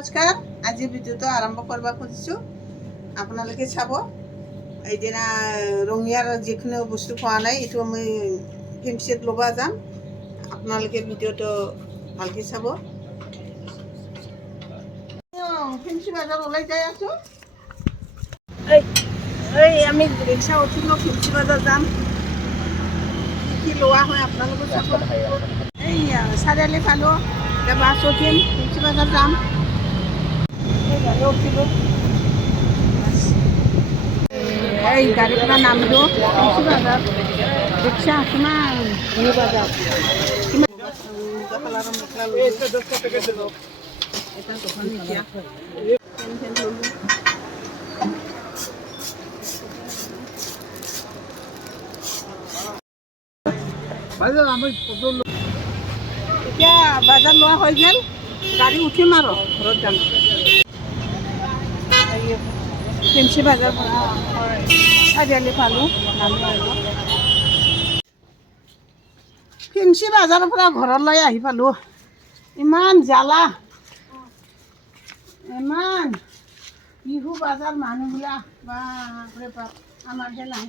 নমস্কাৰ। আজি ভিডিঅ'টো আৰম্ভ কৰিব খুজিছোঁ। আপোনালোকে চাব। এইদিনা ৰঙিয়াৰ যিখিনি বস্তু খোৱা নাই এইটো আমি ফেঞ্চিত ল'ব যাম। আপোনালোকে ভিডিঅ'টো ভালকৈ চাব। ফেঞ্চি বজাৰ ওলাই যাই আছোঁ। আমি ৰিক্সা উঠিলোঁ, ফেঞ্চি বজাৰ যাম। কি লোৱা হয় আপোনালোকে চাব। এই চাৰিআলি পালোঁ, এতিয়া বাছ উঠিম, ফেঞ্চি বজাৰ যাম। গাড়ী উঠিলোঁ, এই গাড়ীৰ পৰা নামিলোঁ। ফেঞ্চি বজাৰ ৰিক্সা কিমান বজাৰ কিমান কালাৰৰ মেখেলা ল'লোঁ। এটা দোকান এতিয়া ফেন ল'লোঁ। এতিয়া বাজাৰ লোৱা হৈ গ'ল, গাড়ী উঠিম আৰু ঘৰত যাম। ফেঞ্চি বাজাৰ পৰা চাৰিআলি পালোঁ, নামি আহিলোঁ। ফেঞ্চি বাজাৰৰ পৰা ঘৰলৈ আহি পালোঁ। ইমান জ্বালা, ইমান বিহু বাজাৰ মানুহবিলাক বাপৰে বাপ, আমাৰহে নাই।